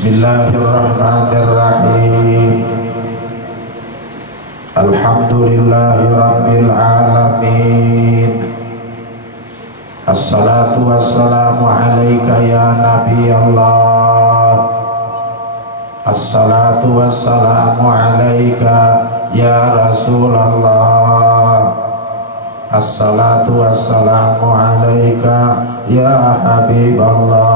Bismillahirrahmanirrahim. Alhamdulillahirabbil alamin. Assalatu wassalamu alaika ya Nabi Allah. Assalatu wassalamu alaika ya Rasulullah. Assalatu wassalamu alaika ya Habiballah.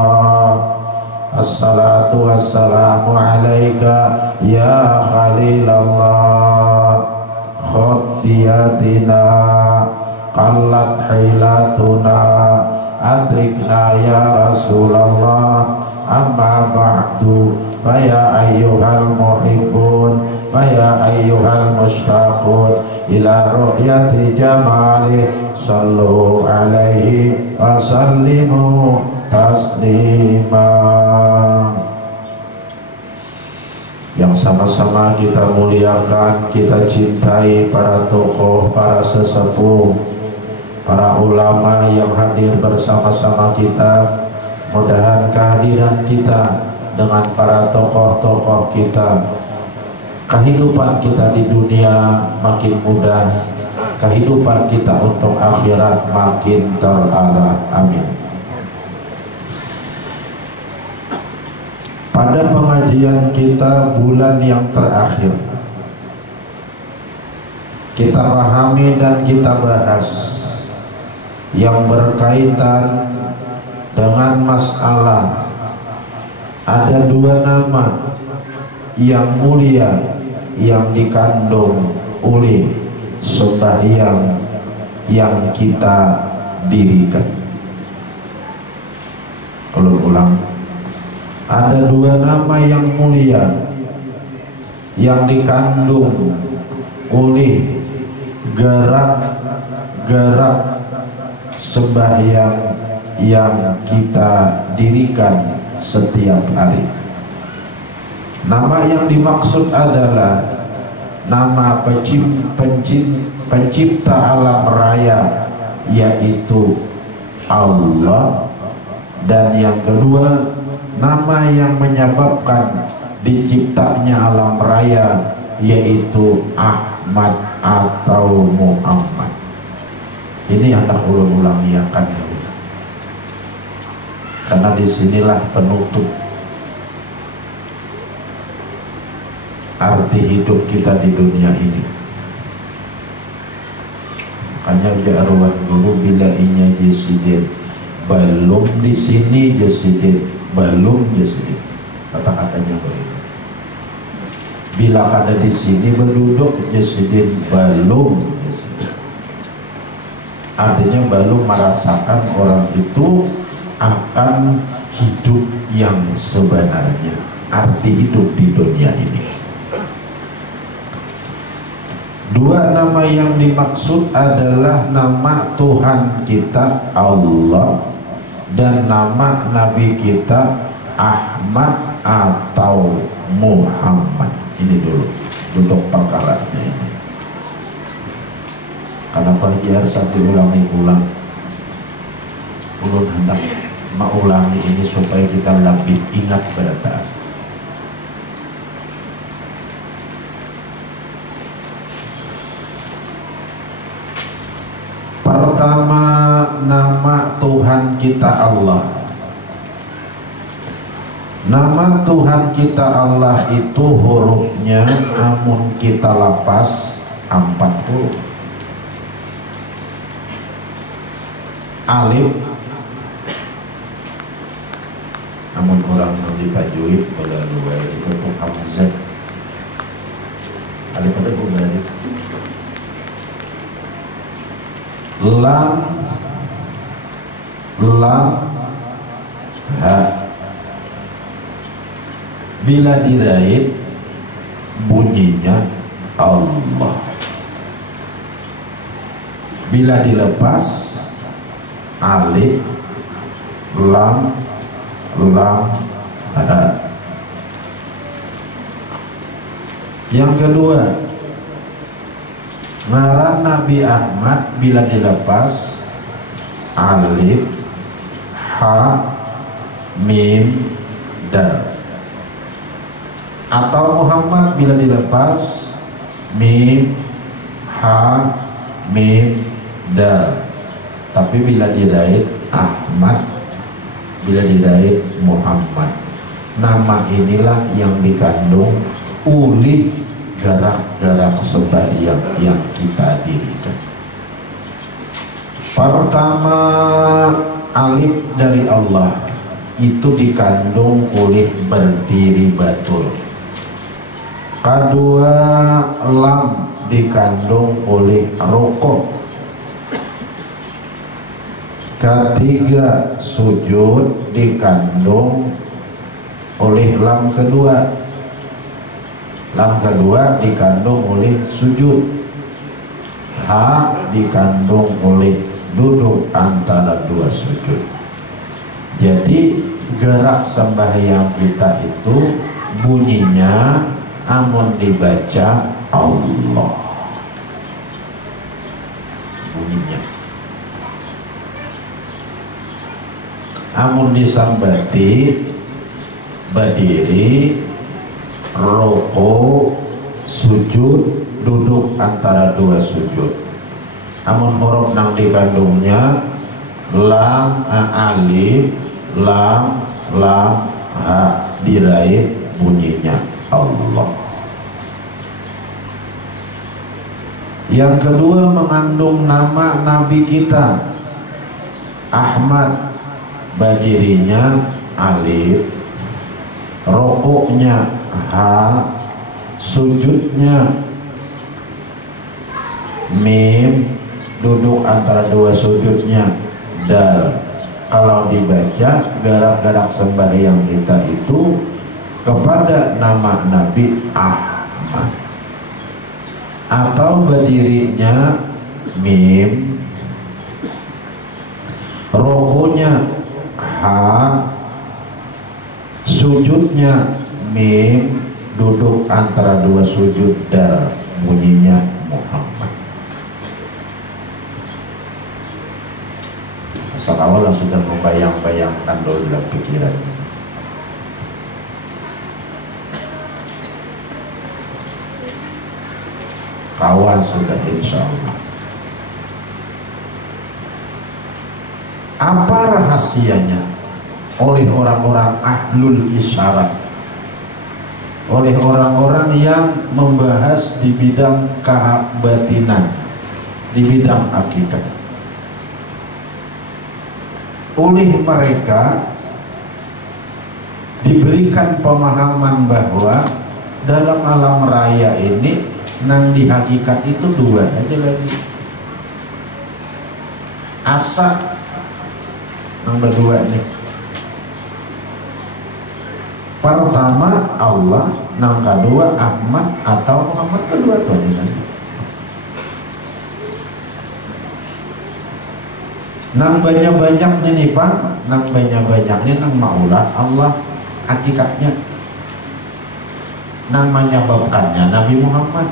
Assalatu wassalamu alaika ya Khalilallah. Khodiyatina qallat hilatuna adrikna ya Rasulullah. Amma ba'du faya ayyuhal muhibbun faya ayyuhal mushtaqun ila ru'yati jamali sallu alaihi wa sallimu taslima. Yang sama-sama kita muliakan, kita cintai para tokoh, para sesepuh, para ulama yang hadir bersama-sama kita. Mudah-mudahan kehadiran kita dengan para tokoh-tokoh kita, kehidupan kita di dunia makin mudah, kehidupan kita untuk akhirat makin terarah. Amin. Pada pengajian kita bulan yang terakhir, kita pahami dan kita bahas yang berkaitan dengan masalah ada dua nama yang mulia yang dikandung oleh sembahyang yang kita dirikan. Ulang, ada dua nama yang mulia yang dikandung oleh gerak-gerak sembahyang yang kita dirikan setiap hari. Nama yang dimaksud adalah nama pencipta alam raya, yaitu Allah. Dan yang kedua, nama yang menyebabkan diciptanya alam raya, yaitu Ahmad atau Muhammad. Ini hendak ulang ya kan, karena disinilah penutup arti hidup kita di dunia ini. Makanya ja'ruan dulu bila inya jesidin, belum di sini jesidin, belum jesidin, kata-katanya begitu. Bila kada di sini berduduk jesidin, belum jesidin. Artinya belum merasakan orang itu akan hidup yang sebenarnya, arti hidup di dunia ini. Dua nama yang dimaksud adalah nama Tuhan kita Allah dan nama Nabi kita Ahmad atau Muhammad. Ini dulu duduk perkaranya ini. Kenapa harus satu ulang? Ulun hendak mengulangi ini supaya kita lebih ingat pada taat. Pertama, nama Tuhan kita Allah. Nama Tuhan kita Allah itu hurufnya namun kita lapas 40. Alif, namun orang nanti tajwid pada dua itu tuh hamzah. Alif ada garis. Lam, ha. Bila diraih bunyinya Allah. Bila dilepas alif, lam, ha. Yang kedua, ngaran Nabi Ahmad bila dilepas alif, ha, mim, dal. Atau Muhammad bila dilepas mim, ha, mim, dal. Tapi bila diraih Ahmad, bila diraih Muhammad. Nama inilah yang dikandung oleh gerak-gerak sembahyang yang kita dirikan. Pertama, alif dari Allah itu dikandung oleh berdiri batul. Kedua, lam dikandung oleh rukuk. Ketiga, sujud dikandung oleh lam kedua. Lam kedua dikandung oleh sujud. Ha dikandung oleh duduk antara dua sujud. Jadi gerak sembahyang kita itu bunyinya amun dibaca Allah. Bunyinya. Amun disambati berdiri, roko, sujud, duduk antara dua sujud. Amun huruf nang dikandungnya lam, alif, lam, ha diraih bunyinya Allah. Yang kedua mengandung nama Nabi kita Ahmad, berdirinya alif, rokoknya ha, sujudnya mim, duduk antara dua sujudnya dal. Kalau dibaca gerak-gerak sembahyang kita itu kepada nama Nabi Ahmad. Atau berdirinya mim, rokoknya ha, sujudnya mim, duduk antara dua sujud dal, bunyinya Muhammad. Seawal sudah membayang-bayangkan dalam pikiran. Kawan sudah insya Allah. Apa rahasianya? Oleh orang-orang ahlul isyarat, oleh orang-orang yang membahas di bidang kabatinan, di bidang hakikat. Oleh mereka diberikan pemahaman bahwa dalam alam raya ini nang di hakikat itu dua aja lagi. Asa nang berdua nih. Pertama Allah, nang kedua Ahmad atau Muhammad, kedua tuh aja lagi. Nang banyak-banyak nih Pak, nang banyak-banyak ini nang maulah Allah hakikatnya. Nang menyebabkannya Nabi Muhammad.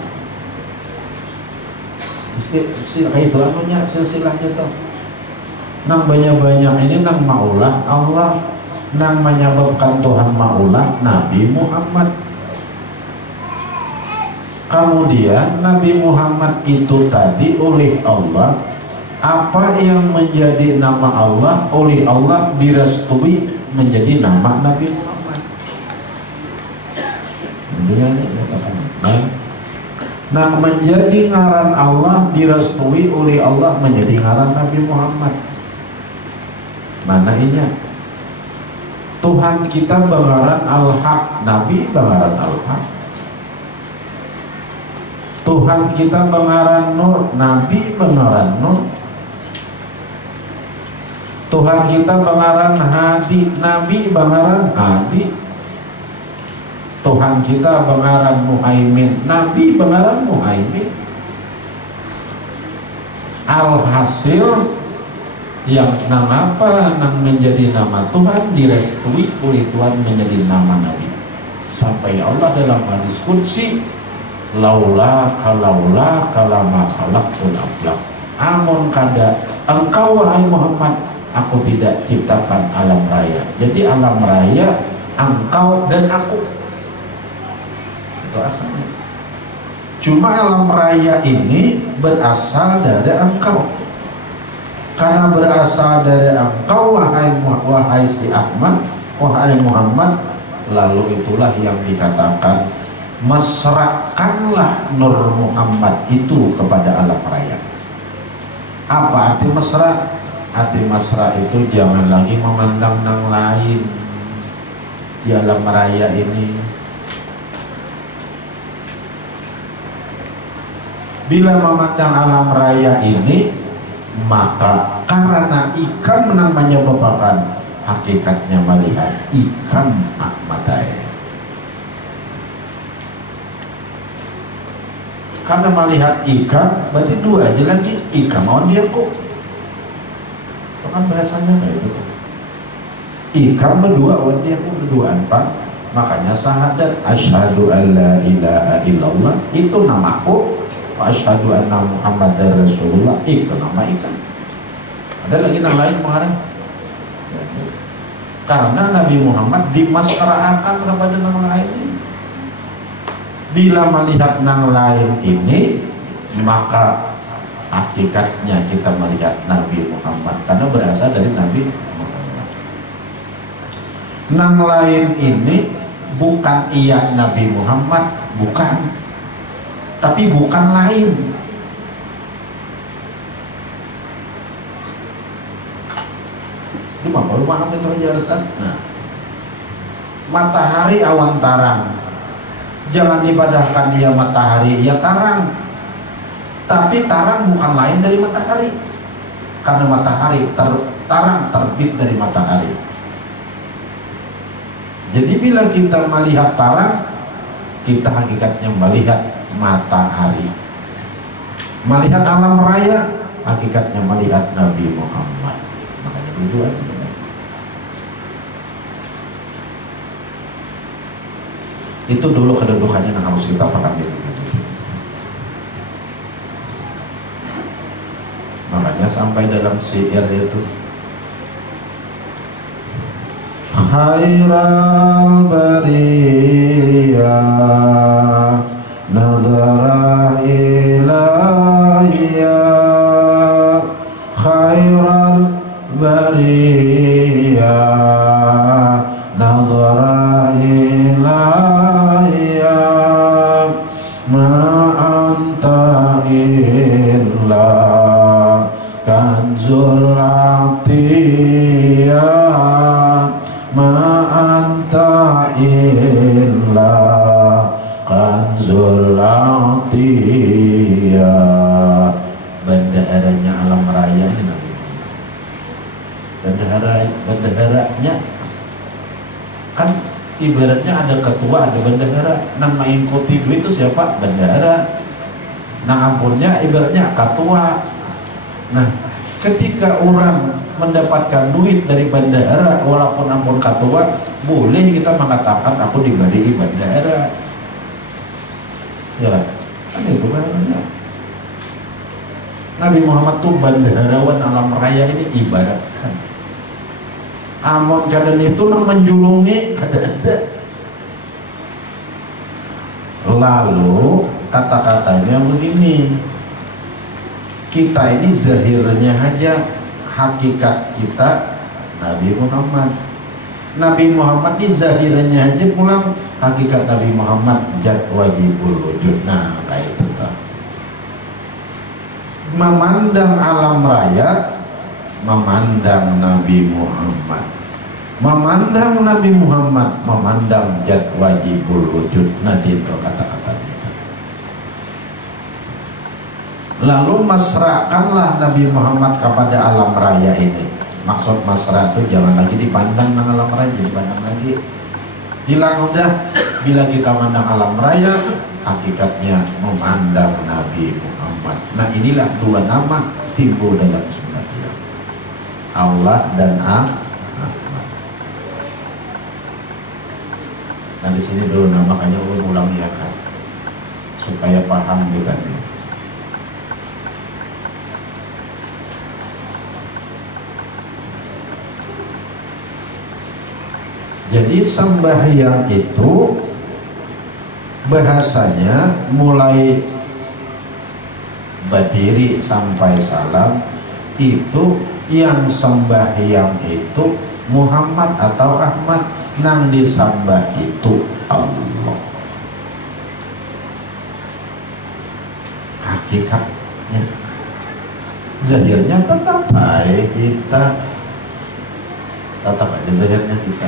Silsilah itu anunya, silsilahnya tuh. Nang banyak-banyak ini nang maulah Allah, nang menyebabkan Tuhan maulah Nabi Muhammad. Kemudian Nabi Muhammad itu tadi oleh Allah, apa yang menjadi nama Allah oleh Allah direstui menjadi nama Nabi Muhammad. Nah, menjadi ngaran Allah direstui oleh Allah menjadi ngaran Nabi Muhammad. Mana inya? Tuhan kita bangaran Al-Haq, Nabi bangaran Al-Haq. Tuhan kita bangaran Nur, Nabi bangaran Nur. Tuhan kita bangaran Hadi, Nabi bangaran Hadi. Tuhan kita bangaran Muhaimin, Nabi bangaran Muhaimin. Alhasil yang nang apa nang menjadi nama Tuhan direstui oleh Tuhan menjadi nama Nabi. Sampai Allah dalam hadis qudsi, laula kalama khalaqtul aflaq. Amun kada engkau wahai Muhammad, aku tidak ciptakan alam raya. Jadi alam raya engkau dan aku. itu asalnya. Cuma alam raya ini berasal dari engkau. Karena berasal dari engkau, wahai si Ahmad, wahai Muhammad, lalu itulah yang dikatakan mesrakanlah Nur Muhammad itu kepada alam raya. Apa arti mesra? Arti mesra itu jangan lagi memandang yang lain di alam raya ini. Bila memandang alam raya ini, maka karena ikan namanya babakan, hakikatnya melihat ikan Ahmadai. Karena melihat ikan berarti dua aja lagi, ikan mau dia kok. Itu kan bahasanya kayak gitu. Ikan berdua, dia kok berduaan pak. Makanya syahadat asyhadu alla ilaha illallah itu namaku, asyhadu anna Muhammadar Rasulullah itu nama ikan. Ada lagi nama lain kemarin. Karena Nabi Muhammad dimasrahkan kepada nama lain ini. Bila melihat nang lain ini, maka hakikatnya kita melihat Nabi Muhammad karena berasal dari Nabi Muhammad. Nang lain ini bukan iya Nabi Muhammad, bukan, tapi bukan lain. Ini mah baru paham itu penjelasan. Nah, matahari awan tarang. Jangan ibadahkan dia matahari, ya tarang. Tapi tarang bukan lain dari matahari. Karena matahari tarang terbit dari matahari. Jadi bila kita melihat tarang, kita hakikatnya melihat matahari. Melihat alam raya, hakikatnya melihat Nabi Muhammad. Makanya tujuan. Itu dulu kedudukannya yang harus kita pahami. Makanya sampai dalam syair itu khairal bariyah nazara ilayya khairal bariyah nazara ilayya anta illa kanzul atiyah ma anta illa kanzul atiyah. Bendaharanya alam raya ini Nabi Muhammad. Bendaharanya kan ibaratnya ada ketua, ada bendahara. Nang main kotidu itu siapa? Bendahara. Nang ampunnya ibaratnya ketua. Nah, ketika orang mendapatkan duit dari bendahara, walaupun ampun ketua, boleh kita mengatakan aku diberi bendahara. Ya, kan itu bahasanya. Nabi Muhammad tuh bendaharawan alam raya ini ibaratkan. Amun kadang itu menjulungi ada. Lalu kata-katanya begini, kita ini zahirnya aja, hakikat kita Nabi Muhammad. Nabi Muhammad ini zahirnya aja pulang, hakikat Nabi Muhammad jad wajibul wujud. Nah kayak itu tak. Memandang alam raya, memandang Nabi Muhammad. Memandang Nabi Muhammad, memandang jad wajibul wujud. Nah itu kata-katanya. Lalu masrakanlah Nabi Muhammad kepada alam raya ini. Maksud masra itu jangan lagi dipandang dengan alam raya, dipandang lagi. Hilang udah. Bila kita memandang alam raya, hakikatnya memandang Nabi Muhammad. Nah inilah dua nama timbul dalam sunnah Allah dan Ahmad. Nah di sini dulu nama, makanya ulang ya kan, supaya paham juga nih. Jadi sembahyang itu bahasanya mulai berdiri sampai salam itu yang sembahyang itu Muhammad atau Ahmad, nang disembah itu Allah. Hakikatnya zahirnya tetap baik, kita tetap aja zahirnya kita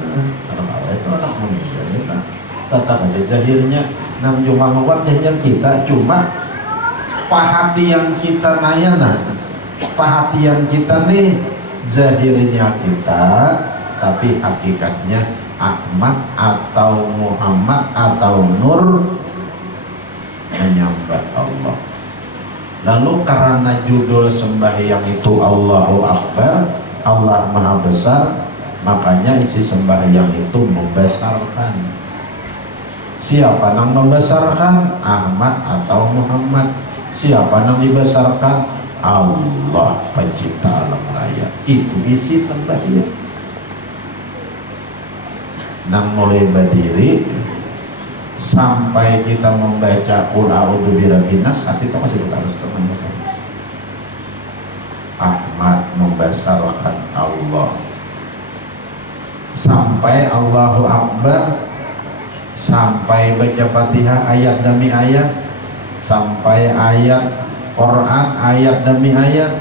kalau itu anak meninggal kita tetap aja zahirnya nang cuma mewat zahir kita, cuma perhatian kita nayana, perhatian kita nih zahirnya kita, tapi hakikatnya Ahmad atau Muhammad atau Nur menyembah Allah. Lalu karena judul sembahyang itu Allahu Akbar, Allah Maha Besar, makanya isi sembahyang itu membesarkan. Siapa yang membesarkan? Ahmad atau Muhammad. Siapa yang dibesarkan? Allah, pencipta alam raya. Itu isi sembahyang. Nang mulai berdiri sampai kita membaca Qul a'udzu birabbin nas, hati itu masih kita harus teman-teman. Ahmad membesarkan Allah sampai Allahu Akbar, sampai baca Fatihah ayat demi ayat, sampai ayat Quran ayat demi ayat,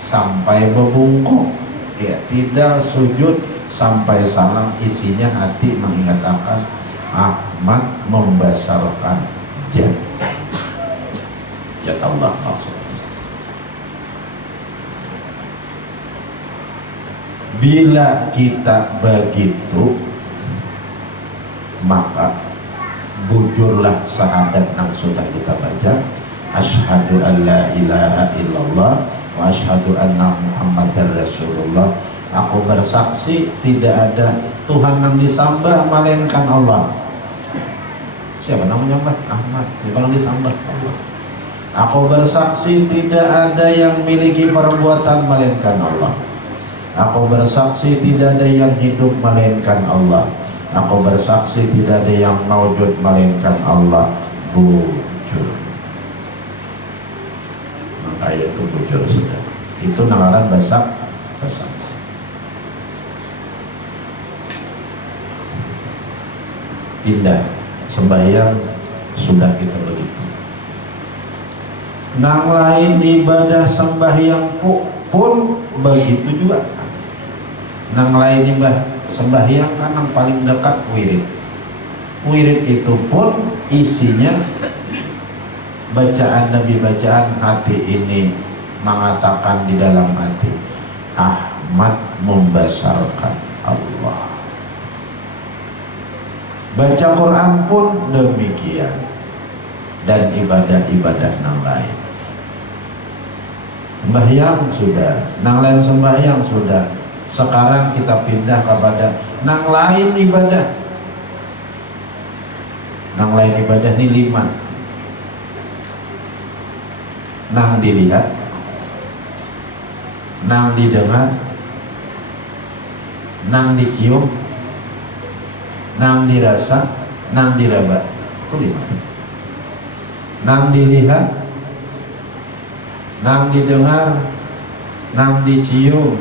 sampai bebungkuk, ya tidak sujud, sampai salam, isinya hati mengingatkan Ahmad membesarkan jannah. Ya Allah maksudnya. Bila kita begitu, maka bujurlah syahadat yang sudah kita baca, asyhadu an la ilaha illallah wa asyhadu anna muhammadar rasulullah. Aku bersaksi tidak ada Tuhan yang disembah melainkan Allah. Siapa namanya Mbak? Ahmad. Siapa yang disembah? Allah. Aku bersaksi tidak ada yang miliki perbuatan melainkan Allah. Aku bersaksi tidak ada yang hidup melainkan Allah. Aku bersaksi tidak ada yang maujud melainkan Allah. Bujur. Maka itu bujur sudah. Itu namaran basak bersaksi. Pindah sembahyang sudah kita begitu. Nang lain ibadah sembahyang pun begitu juga. Nang lain ibadah sembahyang kan yang paling dekat wirid. Wirid itu pun isinya bacaan demi bacaan, hati ini mengatakan di dalam hati Ahmad membesarkan Allah. Baca Quran pun demikian, dan ibadah-ibadah yang lain. Sembahyang sudah, nang lain sembahyang sudah. Sekarang kita pindah kepada nang lain ibadah. Nang lain ibadah ini 5. Nang dilihat, nang didengar, nang dicium, nang dirasa, nang diraba. Itu 5. Nang dilihat, nang didengar, nang dicium,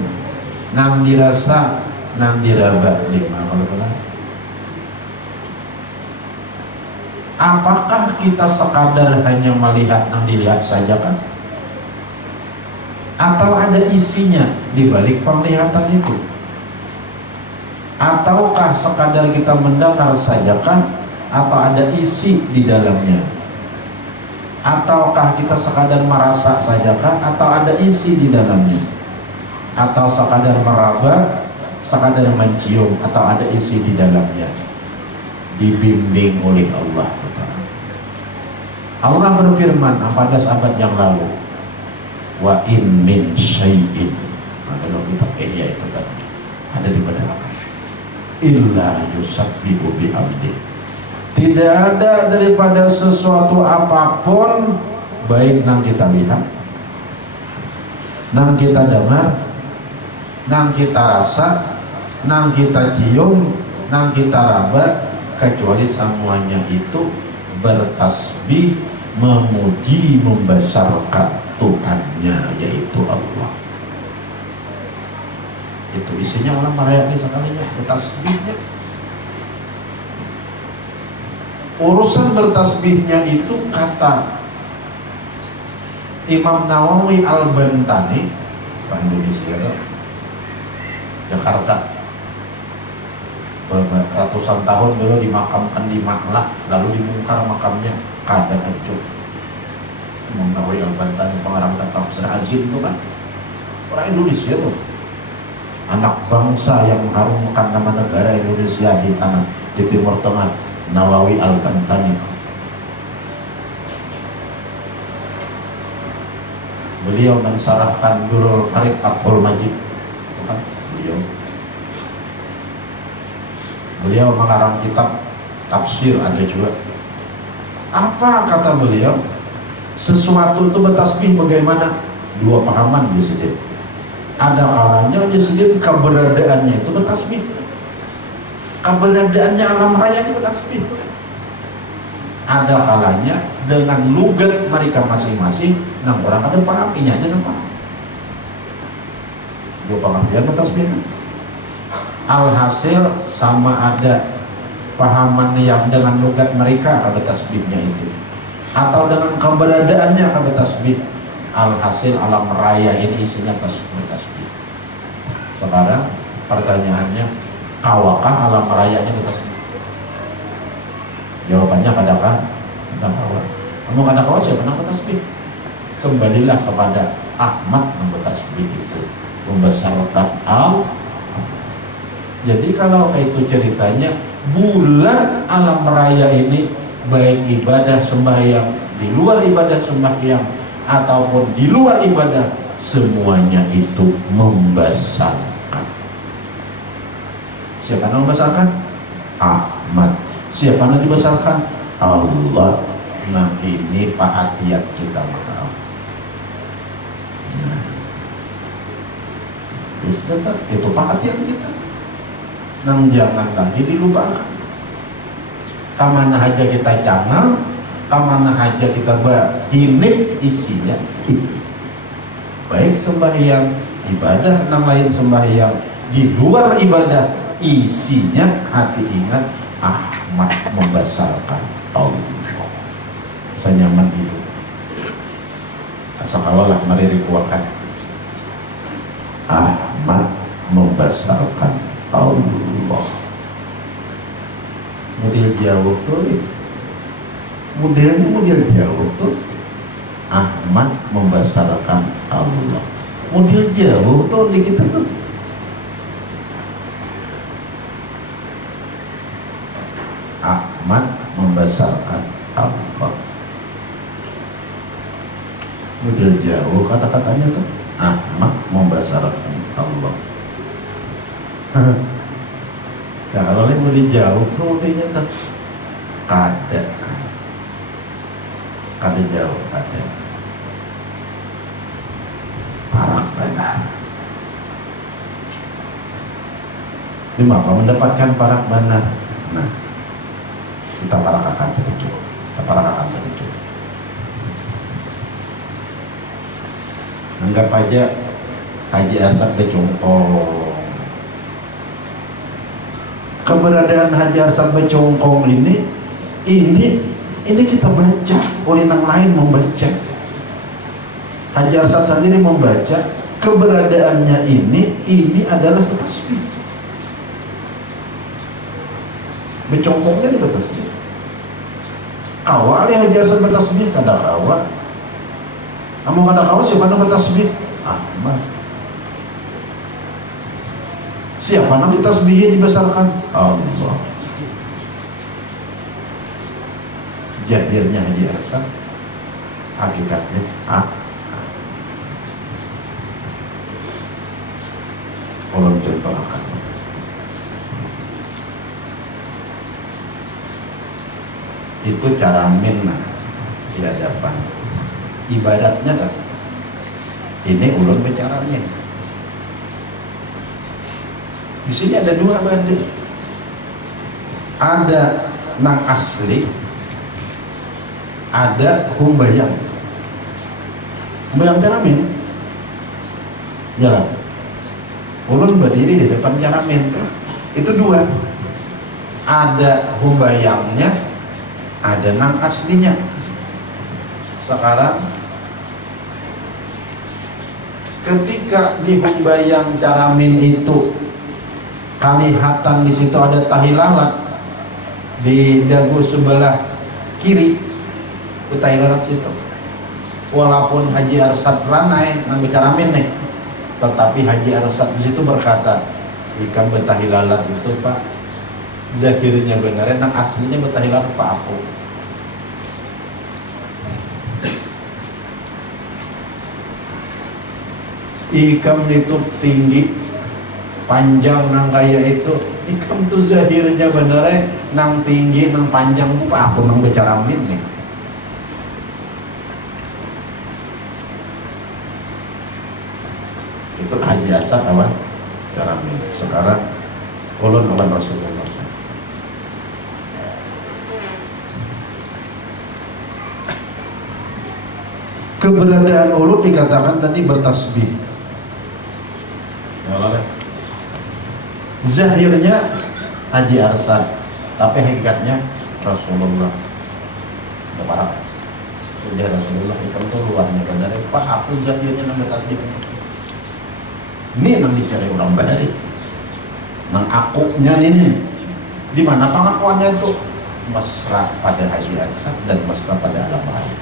nang dirasa, nang diraba. 5. Kalau benar. Apakah kita sekadar hanya melihat nang dilihat saja kan? Atau ada isinya di balik penglihatan itu? Ataukah sekadar kita mendengar saja kan? Atau ada isi di dalamnya? Ataukah kita sekadar merasa saja kan? Atau ada isi di dalamnya? Atau sekadar meraba, sekadar mencium, atau ada isi di dalamnya? Dibimbing oleh Allah. Allah berfirman pada sahabat yang lalu, wa in min syai'in, kalau kita kayaknya itu tadi ada di belakang, illa yusabbihu bihamdi. Tidak ada daripada sesuatu apapun, baik nang kita lihat, nang kita dengar, nang kita rasa, nang kita cium, nang kita raba kecuali semuanya itu bertasbih memuji membesarkan Tuhannya yaitu Allah. Itu isinya orang merayani sekalinya bertasbihnya. Urusan bertasbihnya itu kata Imam Nawawi Al-Bantani, Pak Indonesia, Jakarta, ratusan tahun dulu dimakamkan di Maklak, lalu dibongkar makamnya kada hancur. Imam Nawawi Al-Bantani pengarang tafsir Azim itu kan orang Indonesia tuh, anak bangsa yang mengharumkan nama negara Indonesia di tanah di Timur Tengah, Nawawi Al-Bantani. Beliau mensarahkan Durrul Farid Fathul Majid, bukan beliau mengarang kitab tafsir ada juga. Apa kata beliau? Sesuatu itu bertasbih bagaimana? Dua pahaman di sini. Ada kalanya di sini keberadaannya itu bertasbih. Keberadaannya alam raya itu bertasbih. Ada kalanya dengan lugat mereka masing-masing, nah orang ada paham, ini aja paham. Dua pengertian bertasbih. Alhasil sama ada pahaman yang dengan lugat mereka ada tasbihnya itu, atau dengan keberadaannya ada tasbih. Alhasil alam raya ini isinya tasbih. Sekarang pertanyaannya, kawakah alam raya ini bertasbih? Jawabannya kadang-kadang kawan. Kamu kadang-kadang siapa yang bertasbih? Kembalilah kepada Ahmad yang bertasbih itu membesarkan Allah. Jadi kalau itu ceritanya, bulan alam raya ini baik ibadah sembahyang, di luar ibadah sembahyang ataupun di luar ibadah, semuanya itu membesarkan. Siapa yang membesarkan? Ahmad. Siapa yang dibesarkan? Allah. Nah ini perhatian kita maka. Nah, itu perhatian kita. Nang jangan lagi dilupakan. Kamana aja kita cangang, kamana aja kita berhinip isinya itu. Baik sembahyang, ibadah nang lain sembahyang, di luar ibadah isinya hati ingat Ahmad membesarkan Allah. Senyaman itu. Asakalah mari rikuakan. Ahmad membesarkan Allah. Model jauh tuh. Modelnya model jauh tuh. Ahmad membesarkan Allah. Model jauh tuh di kita tuh. Ahmad membesarkan Allah. Udah jauh kata-katanya tuh. Ahmad membesarkan Allah. Ya kalau lain udah jauh tuh udah tuh kada jauh kada. Parah benar. Di mana mendapatkan parah benar? Nah, kita parakakan sedikit. Anggap aja Haji Arsyad Becongkong. Keberadaan Haji Arsyad Becongkong ini kita baca, oleh yang lain membaca. Haji Arsyad sendiri membaca, keberadaannya ini adalah tasbih. Becongkongnya itu tasbih. Kawa ali Haji Arsyad bertasbih kada kawa. Kamu kada kawa siapa yang bertasbih? Ahmad. Siapa yang ditasbihi dibesarkan? Allah. Jahirnya Haji Arsyad, hakikatnya Orang contohkan. Itu cara minna di hadapan ibadatnya kan. Ini ulun bicaranya. Di sini ada dua banding. ada nang asli, ada humbayang. Humbayang caramin jalan ulun berdiri di depan caramin itu dua, ada humbayangnya, ada nang aslinya. Sekarang ketika di humbayang caramin itu kelihatan di situ ada tahi lalat di dagu sebelah kiri, itu tahi lalat situ. Walaupun Haji Arsad ranai nang caramin nih, tetapi Haji Arsad di situ berkata, ikan betahi lalat itu Pak, zahirnya benar, nang aslinya betahi lalat Pak aku. Ikam itu tinggi, panjang nang kaya itu, ikam tuh zahirnya bener nang tinggi, nang panjang Pak aku nang becaramin nih. Itu Haji Arsad apa? Caramin. Sekarang ulun akan Rasulullah. Keberadaan ulun dikatakan tadi bertasbih. Ya, zahirnya Haji Arsad, tapi hakikatnya Rasulullah. Tidak parah. Sudah Rasulullah itu luarnya benar. Pak aku zahirnya nang bertasbih. Ini yang dicari orang Bahari, nang akunya ini, di mana pengakuannya itu mesra pada Haji Arsad dan mesra pada alam lain.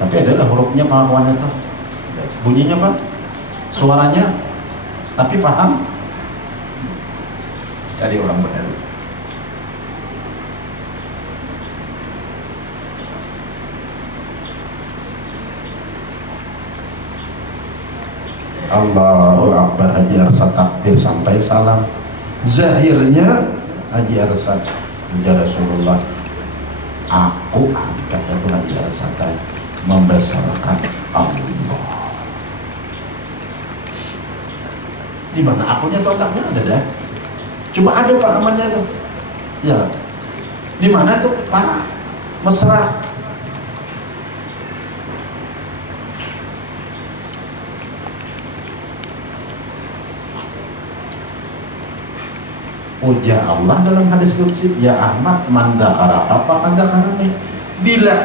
Tapi adalah hurufnya pengakuannya itu, bunyinya Pak, suaranya, tapi paham, cari orang Bahari. Allahu Akbar, Haji Arsad takbir sampai salam. Zahirnya Haji Arsad, ya Rasulullah, aku kata itu Haji Arsad membesarkan Allah. Di mana akunya tuh otaknya ada dah. Cuma ada pahamannya tuh. Ya. Di mana tuh parah mesra. Ujar Allah dalam hadis qudsi, ya Ahmad mandakara apa kandakarane, bila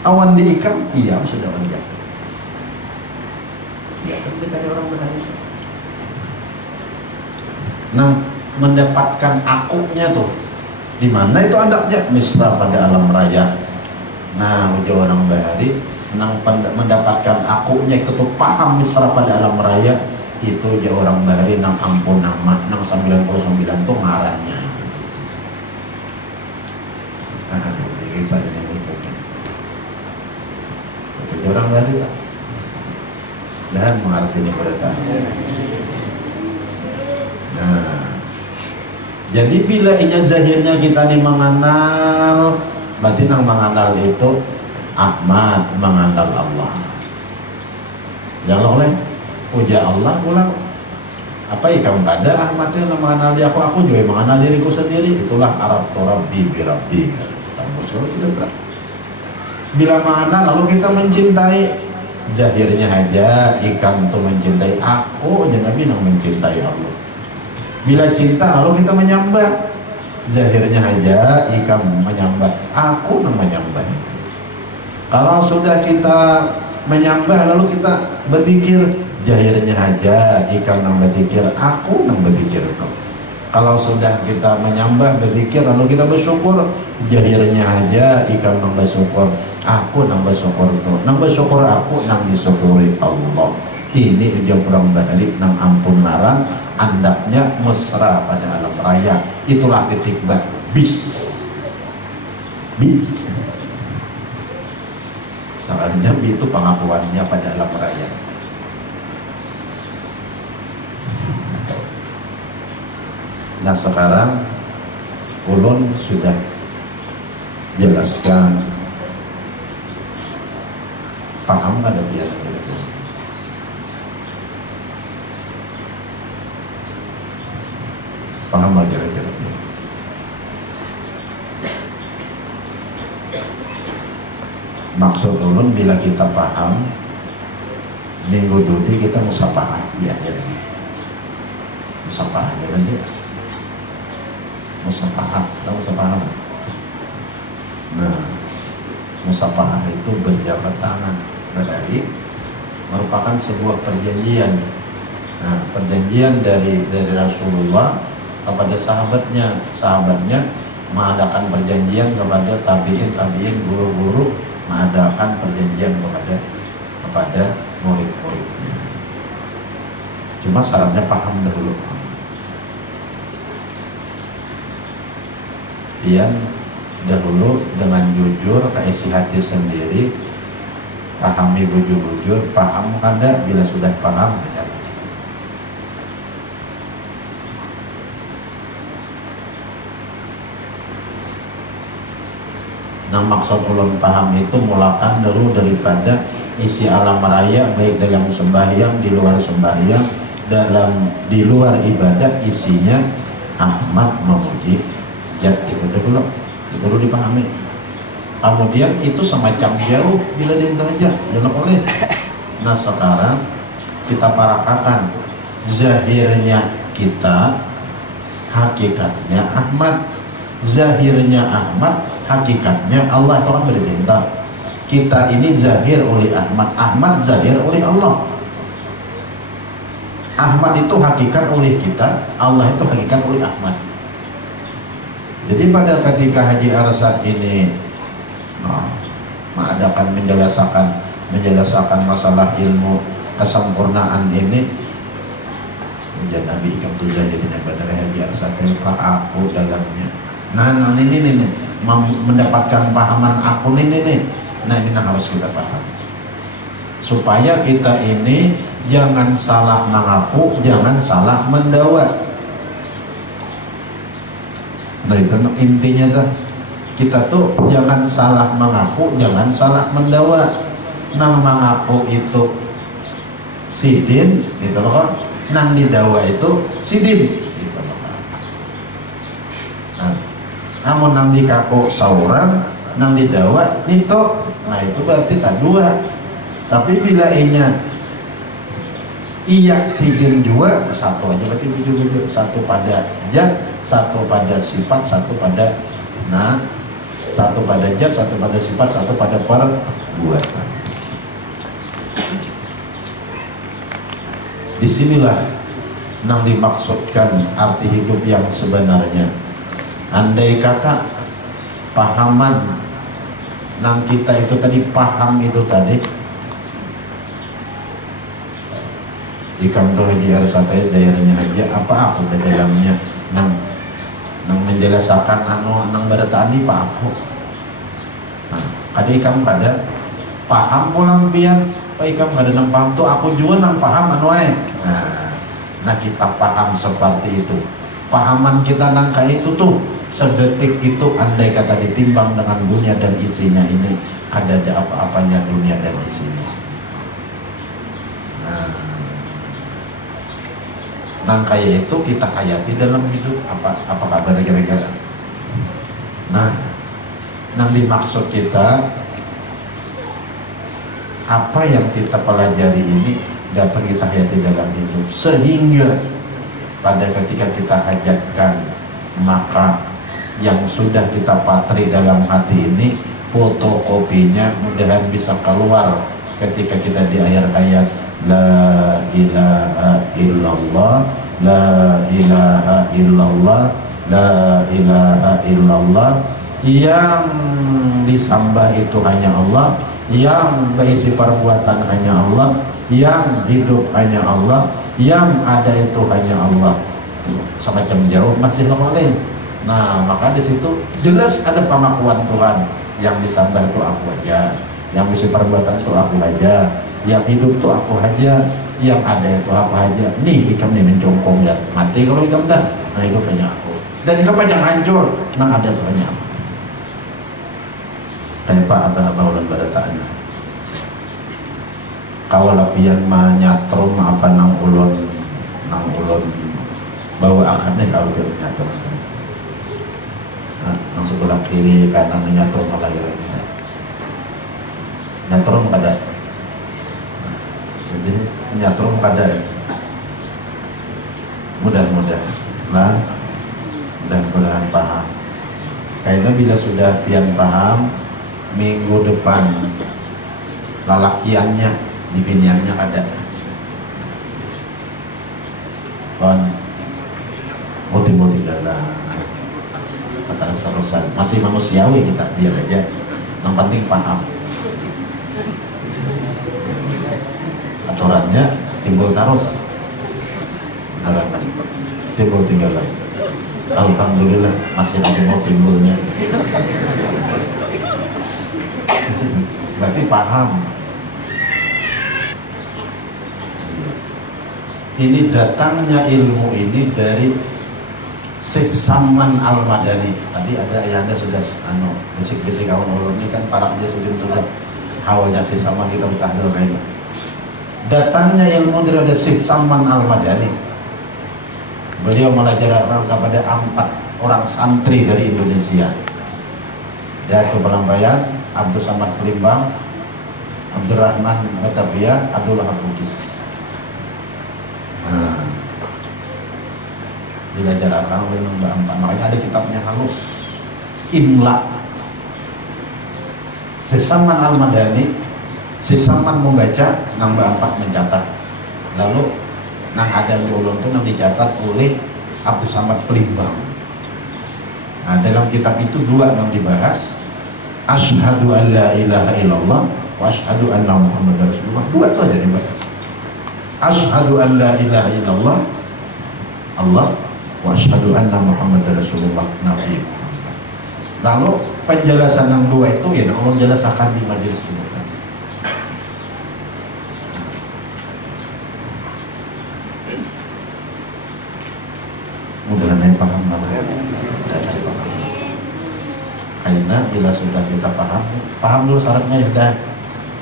awan diikam diam sudah menjadi. Ya kan mencari orang benar. Nah mendapatkan akunya tuh di mana itu adabnya misra pada alam raya. Nah ujar orang Bahari senang mendapatkan akunya itu tuh paham misra pada alam raya. Itu aja orang Bahari nang ampun nama nang 99 tuh ngarannya. Nah, ini saya nyebutkan. Itu orang Bahari lah. Dan mengartinya pada tahu. Nah, jadi bila inya zahirnya kita nih mengenal, berarti nang mengenal itu Ahmad mengenal Allah. Jangan oleh ujar Allah pulang apa ya kamu ada Ahmad yang mengenal dia aku juga mengenal diriku sendiri. Itulah Arab Rabbi birabbi. Bila mengenal lalu kita mencintai, zahirnya aja ikan tuh mencintai aku aja, Nabi yang mencintai Allah. Bila cinta lalu kita menyembah, zahirnya aja ikan menyembah aku yang menyembah. Kalau sudah kita menyembah lalu kita berzikir, zahirnya aja ikan nang berzikir aku nang berzikir itu. Kalau sudah kita menyembah berzikir lalu kita bersyukur, zahirnya aja ikan nang bersyukur aku nang bersyukur itu. Nang bersyukur aku nang disyukuri Allah. Ini ujian orang Bahari nang ampun larang, andaknya mesra pada alam raya. Itulah titik bat bis bi. Soalnya itu pengakuannya pada alam raya. Nah sekarang ulun sudah jelaskan, paham nggak ada biar Paham kira-kira? Maksud ulun bila kita paham, minggu dudi kita musafahah ya aja, musafahah aja dia, musafahah, tahu musafahah? Nah, musafahah itu berjabat tangan, berarti merupakan sebuah perjanjian. Nah, perjanjian dari Rasulullah kepada sahabatnya mengadakan perjanjian kepada tabiin, guru-guru mengadakan perjanjian kepada murid-muridnya. Cuma syaratnya paham dahulu. Dahulu dengan jujur ke isi hati sendiri, pahami bujur-bujur, paham kada, bila sudah paham baca. Nah, maksud ulun paham itu mulakan dulu daripada isi alam raya, baik dalam sembahyang, di luar sembahyang, di luar ibadah, isinya Ahmad memuji zat itu dulu dipahami. Kemudian itu semacam jauh bila diinterjak jangan oleh. Nah, sekarang kita parakakan zahirnya kita, hakikatnya Ahmad. Zahirnya Ahmad, hakikatnya Allah. Itu kan berbeda. Kita ini zahir oleh Ahmad, Ahmad zahir oleh Allah. Ahmad itu hakikat oleh kita, Allah itu hakikat oleh Ahmad. Jadi pada ketika Haji Arsad ini mengadakan menjelaskan masalah ilmu kesempurnaan ini, ya Nabi ikam tu jadi benar Haji Arsad Pak aku dalamnya. Nah ini mendapatkan pahaman aku ini. Nah ini harus kita paham supaya kita ini jangan salah mengaku, jangan salah mendawa. Nah itu intinya tuh, kita tuh jangan salah mengaku, jangan salah mendawa. Nang mengaku itu sidin gitu loh, nang didawa itu sidin gitu loh. Nah, namun nang dikaku sauran, nang didawa nito, nah itu berarti tak dua. Tapi bila iya sidin juga, satu aja berarti bujur-bujur, satu pada zat, satu pada sifat, satu pada satu pada zat, satu pada sifat, satu pada perbuatan. Disinilah yang dimaksudkan arti hidup yang sebenarnya. Andai kata pahaman nang kita itu tadi, paham itu tadi ikam doa di Arsad zahirnya aja apa aku di dalamnya nang menjelaskan nang berataan di pak aku. Nah, kada ikam kada paham pulang biar pak ikam kada nang paham tuh aku juga nang paham nah kita paham seperti itu. Pahaman kita nang kayak itu tuh sedetik itu andai kata ditimbang dengan dunia dan isinya ini, ada apa-apanya dunia dan isinya. Nang kayak itu kita hayati dalam hidup apa kabar kira-kira. Nah, nang dimaksud kita apa yang kita pelajari ini dapat kita hayati dalam hidup, sehingga pada ketika kita hajatkan, maka yang sudah kita patri dalam hati ini fotokopinya mudahan bisa keluar ketika kita di akhir hayat. La ilaha illallah, la ilaha illallah, la ilaha illallah. Yang disembah itu hanya Allah, yang berisi perbuatan hanya Allah, yang hidup hanya Allah, yang ada itu hanya Allah. Semacam jauh masih lemah. Nah, maka di situ jelas ada pengakuan Tuhan. Yang disembah itu aku aja, yang berisi perbuatan itu aku aja, yang hidup tuh aku aja, yang ada itu aku aja. Nih ikam nih mencongkong ya mati kalau ikam dah. Nah hidup hanya aku, dan ikam aja hancur, nang ada tuh hanya aku. Kayak Pak Abah ulan barataan kawalapian menyatrum apa nang ulun bahwa akadnya kau nyatur langsung belak kiri kanan nyatur malah nyatur pada jadi nyatur pada mudah-mudahan paham. Kayaknya bila sudah pian paham, minggu depan lalakiannya di biniannya ada kon motif-motif dalam terus-terusan masih manusiawi kita biar aja yang penting paham aturannya timbul terus timbul tinggalan. Alhamdulillah masih mau timbulnya. Berarti paham. Ini datangnya ilmu ini dari Syekh Saman Al-Madani. Tadi ada ayahnya sudah bisik-bisik kawan ulun ini kan para sudah hawanya Syekh Saman kita bertahdil kayak. Datangnya ilmu dari Syekh Saman Al-Madani. Beliau mengajarkan kepada 4 orang santri dari Indonesia, yaitu Pelambayan, Abdul Samad Pelimbang, Abdurrahman Batavia, Abdullah Bugis. Diajarkan oleh Mbak Ampan, makanya ada kitabnya halus, Imla. Sesaman Al-Madani, Sesaman membaca, Mbak Ampan mencatat. Lalu ada ulun itu dicatat oleh Abdul Samad Pelimbang. Nah, dalam kitab itu 2 yang dibahas, asyhadu an la ilaha illallah wa asyhadu anna muhammadar rasulullah. 2 itu aja dibahas. Asyhadu an la ilaha illallah Allah wa asyhadu anna muhammadar rasulullah nabi. Lalu penjelasan yang 2 itu ya Allah jelaskan di majelis ini. Mudah-mudahan paham karena bila sudah kita paham dulu syaratnya ya dah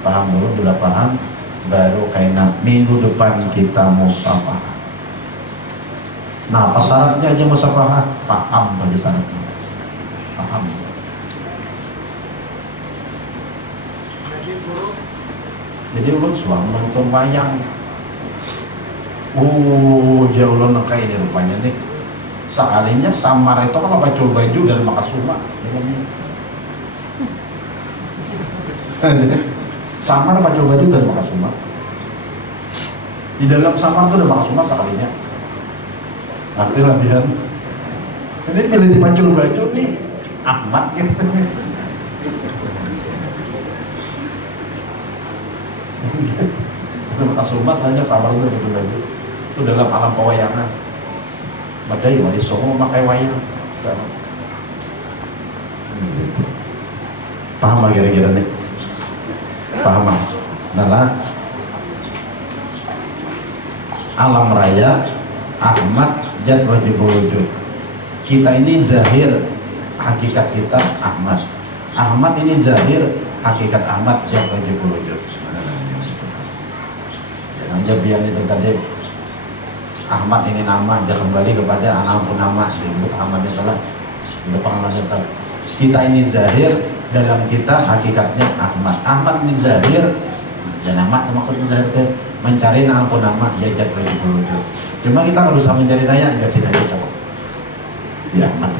paham dulu, bila paham baru karena minggu depan kita musafah. Nah apa syaratnya aja musafah? Paham pada syaratnya, paham. Jadi ulun suang nonton wayang, jauh ulun kayak ini rupanya nih. Sekalinya samar itu kalau pakai baju dan makasuma samar pakai baju dan makasuma di dalam samar itu ada makasuma sekalinya nanti labihan ini pilih dipacul baju nih Ahmad gitu. Makasuma sebenarnya samar itu pakai baju itu dalam alam pewayangan. Makanya wali songo pakai wayang. Paham kira-kira nih? Paham? Nah, alam raya Ahmad Jad Wajibul Wujud. Kita ini zahir, hakikat kita Ahmad. Ahmad ini zahir, hakikat Ahmad Jad Wajibul Wujud. Jangan jabian itu tadi. Ahmad ini nama, dia kembali kepada anak pun nama disebut Ahmad yang telah itu pengalaman kita. Kita ini zahir, dalam kita hakikatnya Ahmad. Ahmad ini zahir, dan nama maksudnya zahir itu mencari nama pun nama ya jatuh di bulu. Cuma kita nggak usah mencari naya, nggak sih naya coba. Ya Ahmad.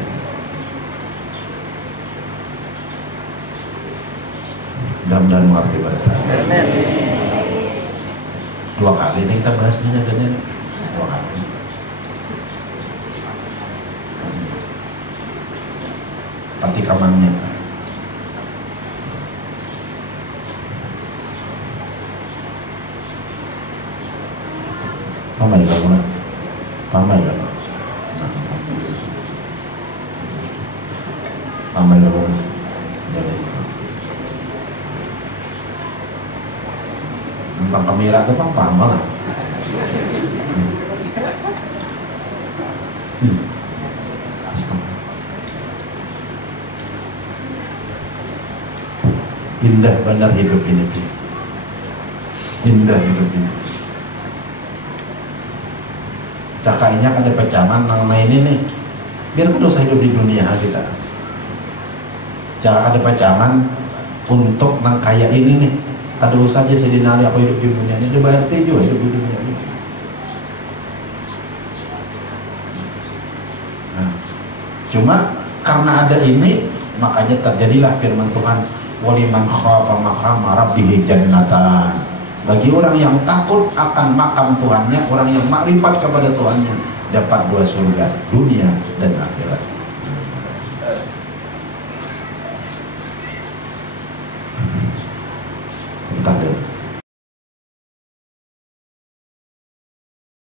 Mudah-mudahan mengerti pada saya. 2 kali ini kita bahasnya dan ini. Pati kamannya pamai lah pamai lah tentang kamera itu paham lah. Indah benar hidup ini, indah hidup ini. cakainya ada pecangan nang main ini biar dosa hidup di dunia kita. Jangan ada pecangan untuk nang kaya ini nih. Ada usaha aja sedinali aku hidup di dunia ini, dia bayar juga hidup di dunia ini. Nah, cuma karena ada ini makanya terjadilah firman Tuhan, waliman khafa maqama rabbih jannatan. Bagi orang yang takut akan makam Tuhannya, orang yang makrifat kepada Tuhannya, dapat 2 surga, dunia dan akhirat.